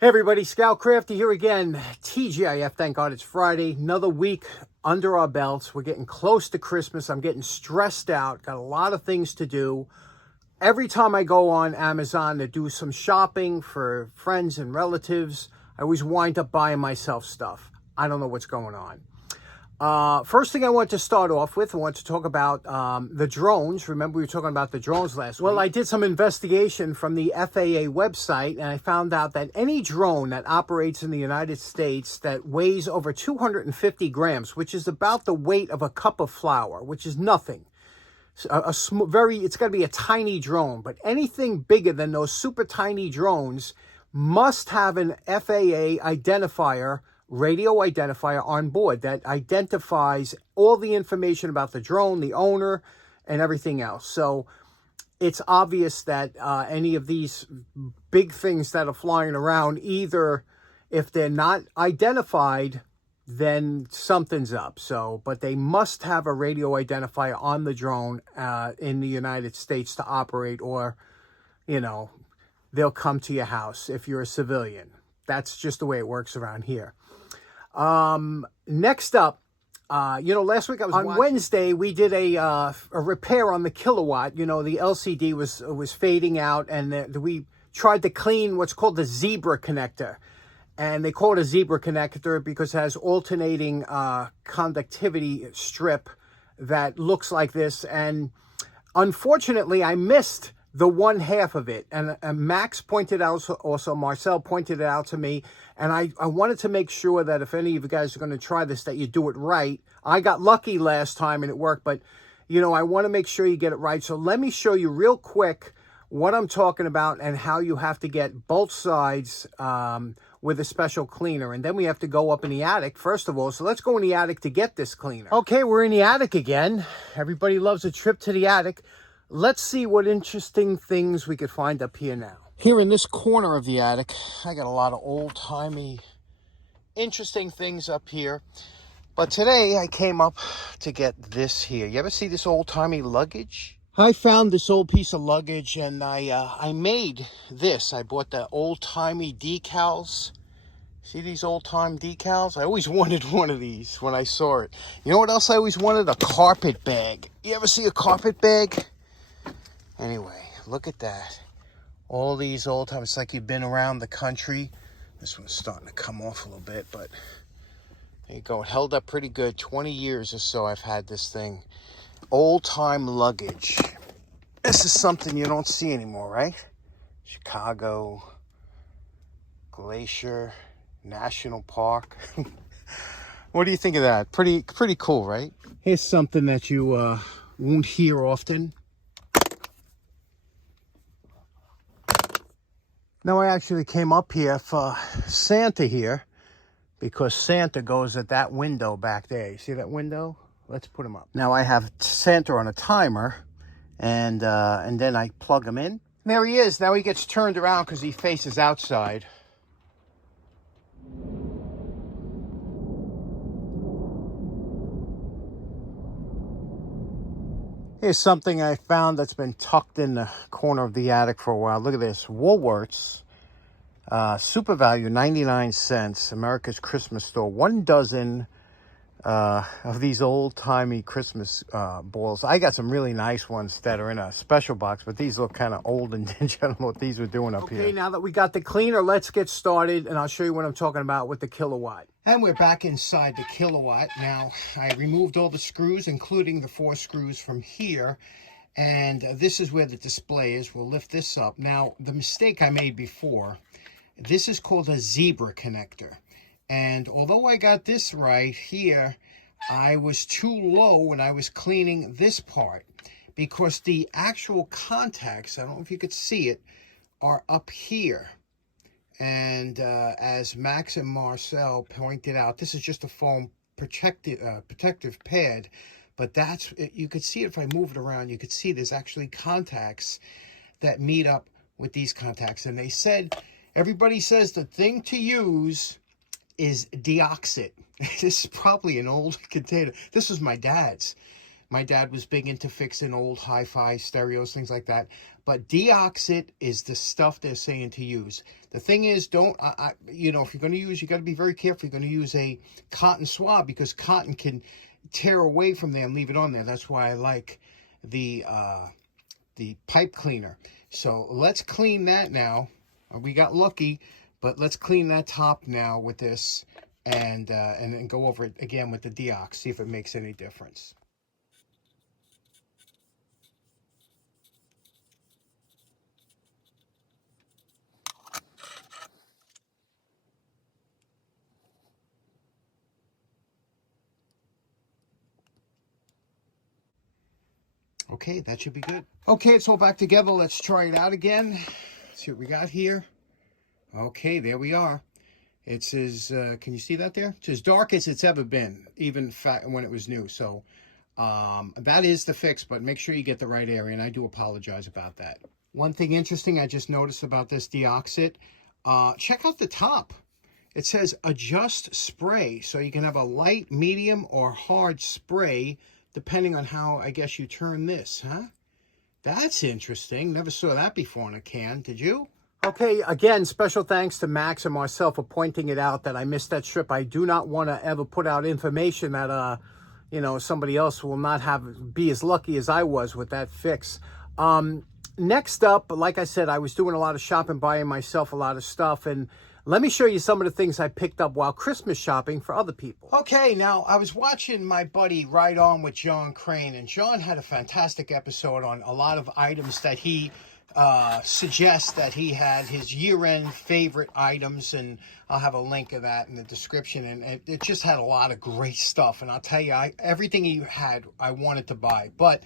Hey everybody, Scout Crafty here again. TGIF, thank God it's Friday. Another week under our belts. We're getting close to Christmas. I'm getting stressed out. Got a lot of things to do. Every time I go on Amazon to do some shopping for friends and relatives, I always wind up buying myself stuff. I don't know what's going on. First thing I want to start off with, I want to talk about the drones. Remember we were talking about the drones last week? Well, I did some investigation from the FAA website, and I found out that any drone that operates in the United States that weighs over 250 grams, which is about the weight of a cup of flour, which is nothing. It's got to be a tiny drone, but anything bigger than those super tiny drones must have an FAA identifier, radio identifier on board that identifies all the information about the drone, the owner, and everything else. So it's obvious that any of these big things that are flying around, either if they're not identified, then something's up. So, but they must have a radio identifier on the drone in the United States to operate, or, they'll come to your house if you're a civilian. That's just the way it works around here. Next up, last week on Wednesday, we did a repair on the Kilowatt. The LCD was fading out, and we tried to clean what's called the zebra connector. And they call it a zebra connector because it has alternating conductivity strip that looks like this. And unfortunately, I missed the one half of it. And Max pointed out, also Marcel pointed it out to me. And I wanted to make sure that if any of you guys are going to try this, that you do it right. I got lucky last time and it worked, but, I want to make sure you get it right. So let me show you real quick what I'm talking about and how you have to get both sides with a special cleaner. And then we have to go up in the attic, first of all. So let's go in the attic to get this cleaner. Okay, we're in the attic again. Everybody loves a trip to the attic. Let's see what interesting things we could find up here now. Here in this corner of the attic, I got a lot of old-timey, interesting things up here. But today I came up to get this here. You ever see this old-timey luggage? I found this old piece of luggage, and I made this. I bought the old-timey decals. See these old-time decals? I always wanted one of these when I saw it. You know what else I always wanted? A carpet bag. You ever see a carpet bag? Anyway, look at that. All these old-time, it's like you've been around the country. This one's starting to come off a little bit, but there you go. It held up pretty good. 20 years or so I've had this thing. Old-time luggage. This is something you don't see anymore, right? Chicago, Glacier National Park. What do you think of that? Pretty cool, right? Here's something that you won't hear often. Now I actually came up here for Santa here, because Santa goes at that window back there. You see that window? Let's put him up. Now I have Santa on a timer, and then I plug him in. There he is. Now he gets turned around because he faces outside. Here's something I found that's been tucked in the corner of the attic for a while. Look at this. Woolworths. Super value, 99 cents. America's Christmas store. 1 dozen of these old-timey Christmas balls. I got some really nice ones that are in a special box, but these look kind of old and dingy. I don't know what these were doing up here. Okay, now that we got the cleaner, let's get started, and I'll show you what I'm talking about with the Kilowatt. And we're back inside the Kilowatt. Now, I removed all the screws, including the 4 screws from here, and this is where the display is. We'll lift this up. Now, the mistake I made before, this is called a zebra connector. And although I got this right here, I was too low when I was cleaning this part, because the actual contacts, I don't know if you could see it, are up here. And as Max and Marcel pointed out, this is just a foam protective pad, but you could see it if I move it around. You could see there's actually contacts that meet up with these contacts. And they said, everybody says the thing to use is Deoxit. This is probably an old container. This was my dad's. My dad was big into fixing old hi-fi stereos, things like that. But Deoxit is the stuff they're saying to use. The thing is, don't, you know, if you're going to use, you got to be very careful. You're going to use a cotton swab because cotton can tear away from there and leave it on there. That's why I like the pipe cleaner. So let's clean that now. We got lucky, but let's clean that top now with this and then go over it again with the Deox, see if it makes any difference. Okay, that should be good. Okay, it's all back together. Let's try it out again. See what we got here. Okay, there we are. It's as, can you see that there? It's as dark as it's ever been, even when it was new. So that is the fix, but make sure you get the right area, and I do apologize about that. One thing interesting I just noticed about this Deoxit, check out the top. It says adjust spray, so you can have a light, medium, or hard spray, depending on how, I guess, you turn this, huh? That's interesting. Never saw that before in a can. Did you? Okay, again, special thanks to Max and myself for pointing it out that I missed that strip. I do not want to ever put out information that, you know, somebody else will not be as lucky as I was with that fix. Next up, like I said, I was doing a lot of shopping, buying myself a lot of stuff, and let me show you some of the things I picked up while Christmas shopping for other people. Okay, now I was watching my buddy Right On with John Crane, and John had a fantastic episode on a lot of items that he suggests that he had, his year-end favorite items, and I'll have a link of that in the description, and it just had a lot of great stuff, and I'll tell you, everything he had, I wanted to buy, but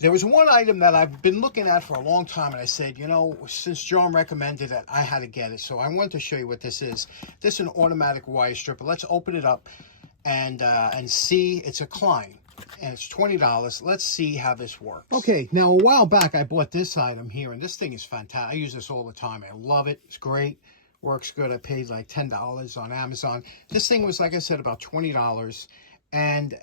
there was one item that I've been looking at for a long time, and I said, you know, since John recommended it, I had to get it. So I wanted to show you what this is. This is an automatic wire stripper. Let's open it up and see. It's a Klein, and it's $20. Let's see how this works. Okay, now a while back, I bought this item here, and this thing is fantastic. I use this all the time. I love it. It's great. Works good. I paid like $10 on Amazon. This thing was, like I said, about $20. And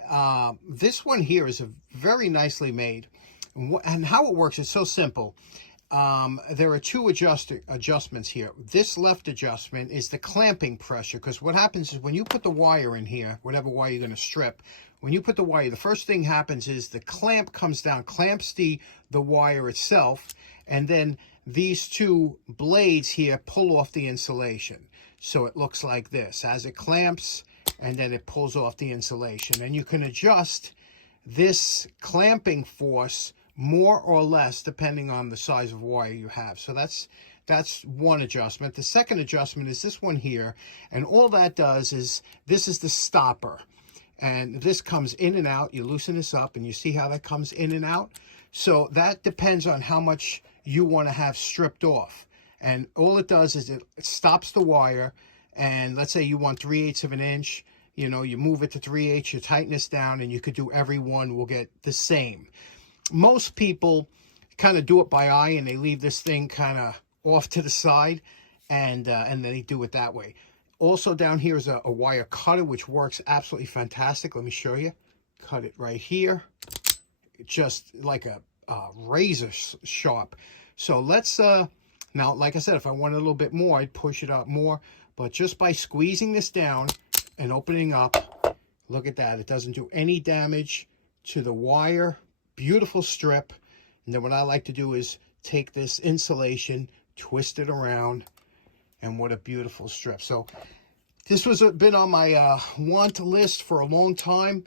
this one here is very nicely made. And how it works is so simple. There are two adjustments here. This left adjustment is the clamping pressure, because what happens is when you put the wire in here, whatever wire you're going to strip, when you put the wire, the first thing happens is the clamp comes down, clamps the wire itself, and then these two blades here pull off the insulation. So it looks like this. As it clamps, and then it pulls off the insulation. And you can adjust this clamping force more or less depending on the size of wire you have. So that's one adjustment. The second adjustment is this one here, and all that does is, this is the stopper, and this comes in and out. You loosen this up and you see how that comes in and out. So that depends on how much you want to have stripped off, and all it does is it stops the wire. And let's say you want 3/8 of an inch, you know, you move it to 3/8, you tighten this down, and you could do every one will get the same. Most people kind of do it by eye, and they leave this thing kind of off to the side, and then they do it that way. Also down here is a wire cutter, which works absolutely fantastic. Let me show you. Cut it right here, just like a razor sharp. So let's now, like I said, if I wanted a little bit more, I'd push it up more, but just by squeezing this down and opening up, look at that, it doesn't do any damage to the wire. Beautiful strip. And then what I like to do is take this insulation, twist it around, and what a beautiful strip. So this was been on my want list for a long time.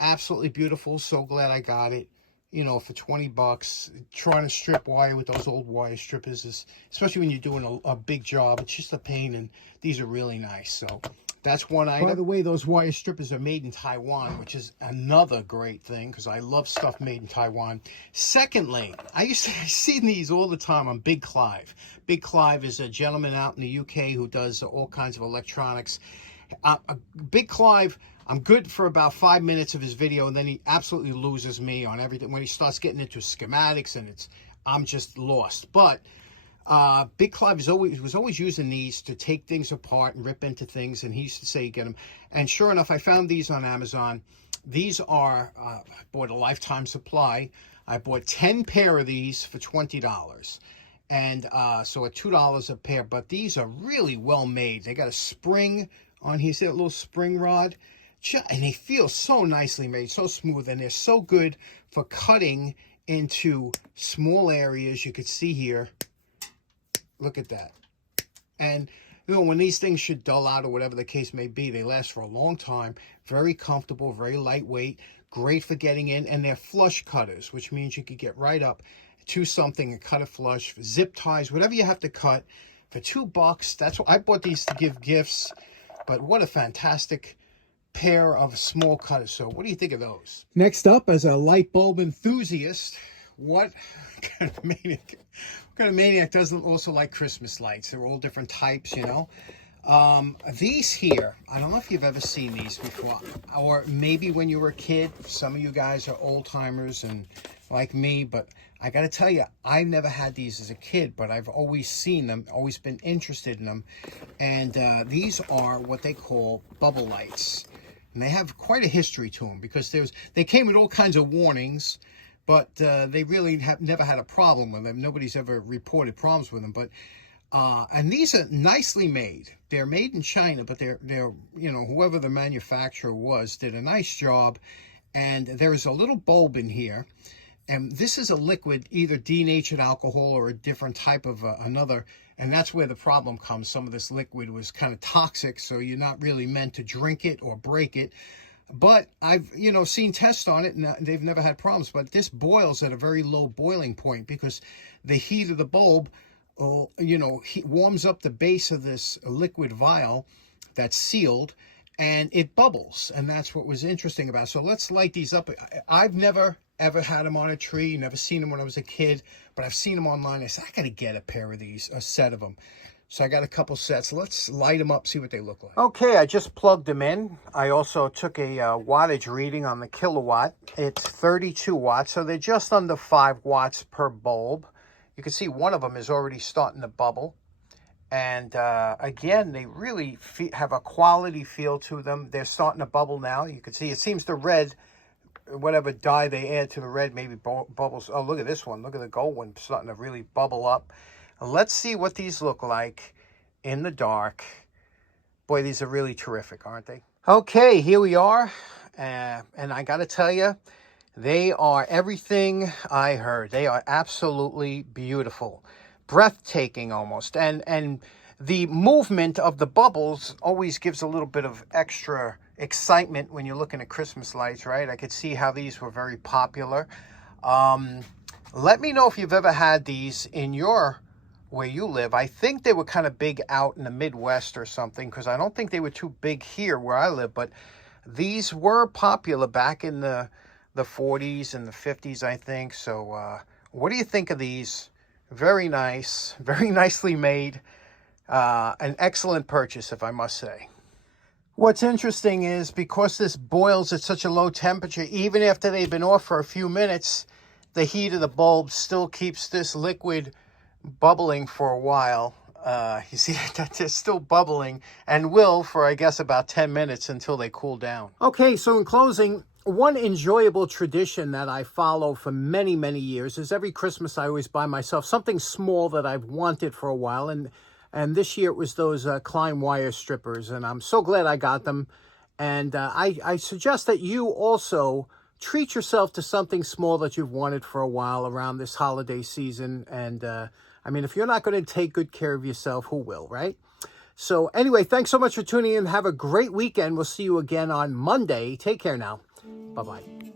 Absolutely beautiful. So glad I got it. You know, for 20 bucks, trying to strip wire with those old wire strippers is, especially when you're doing a big job, it's just a pain, and these are really nice. So that's one item. By the way, those wire strippers are made in Taiwan, which is another great thing, because I love stuff made in Taiwan. Secondly, I see these all the time on Big Clive. Big Clive is a gentleman out in the UK who does all kinds of electronics. Big Clive, I'm good for about 5 minutes of his video, and then he absolutely loses me on everything. When he starts getting into schematics, and I'm just lost. But Big Clive was always using these to take things apart and rip into things, and he used to say, get them. And sure enough, I found these on Amazon. These are, I bought a lifetime supply. I bought 10 pair of these for $20. And so at $2 a pair. But these are really well made. They got a spring on here. See that little spring rod? And they feel so nicely made, so smooth. And they're so good for cutting into small areas. You could see here. Look at that. And you know, when these things should dull out or whatever the case may be, they last for a long time. Very comfortable, very lightweight, great for getting in. And they're flush cutters, which means you could get right up to something and cut it flush. Zip ties, whatever you have to cut, for $2. That's what I bought these to give gifts. But what a fantastic pair of small cutters. So what do you think of those? Next up, as a light bulb enthusiast, what kind of maniac doesn't also like Christmas lights? They're all different types, you know. These here, I don't know if you've ever seen these before, or maybe when you were a kid. Some of you guys are old timers and like me, but I got to tell you, I never had these as a kid, but I've always seen them, always been interested in them. And these are what they call bubble lights. And they have quite a history to them because they came with all kinds of warnings, but they really have never had a problem with them. Nobody's ever reported problems with them. But and these are nicely made. They're made in China, but they're you know, whoever the manufacturer was did a nice job. And there is a little bulb in here. And this is a liquid, either denatured alcohol or a different type of another. And that's where the problem comes. Some of this liquid was kind of toxic, so you're not really meant to drink it or break it. But I've, you know, seen tests on it, and they've never had problems. But this boils at a very low boiling point because the heat of the bulb, you know, warms up the base of this liquid vial that's sealed, and it bubbles. And that's what was interesting about it. So let's light these up. I've never ever had them on a tree, never seen them when I was a kid, but I've seen them online. I said, I got to get a pair of these, a set of them. So I got a couple sets. Let's light them up, see what they look like. Okay, I just plugged them in. I also took a wattage reading on the kilowatt. It's 32 watts, so they're just under 5 watts per bulb. You can see one of them is already starting to bubble. And again, they really have a quality feel to them. They're starting to bubble now. You can see it seems the red, whatever dye they add to the red, maybe bubbles. Oh, look at this one. Look at the gold one starting to really bubble up. Let's see what these look like in the dark. Boy, these are really terrific, aren't they? Okay, here we are. And I got to tell you, they are everything I heard. They are absolutely beautiful. Breathtaking almost. And the movement of the bubbles always gives a little bit of extra excitement when you're looking at Christmas lights, right? I could see how these were very popular. Let me know if you've ever had these in where you live. I think they were kind of big out in the Midwest or something, because I don't think they were too big here where I live, but these were popular back in the 40s and the 50s, I think. So what do you think of these? Very nice, very nicely made. An excellent purchase, if I must say. What's interesting is because this boils at such a low temperature, even after they've been off for a few minutes, the heat of the bulb still keeps this liquid bubbling for a while. You see that they're still bubbling and will for, I guess, about 10 minutes until they cool down. Okay, so in closing, one enjoyable tradition that I follow for many, many years is every Christmas I always buy myself something small that I've wanted for a while. And this year it was those Klein wire strippers, and I'm so glad I got them. And I suggest that you also treat yourself to something small that you've wanted for a while around this holiday season. And I mean, if you're not going to take good care of yourself, who will, right? So anyway, thanks so much for tuning in. Have a great weekend. We'll see you again on Monday. Take care now. Bye-bye.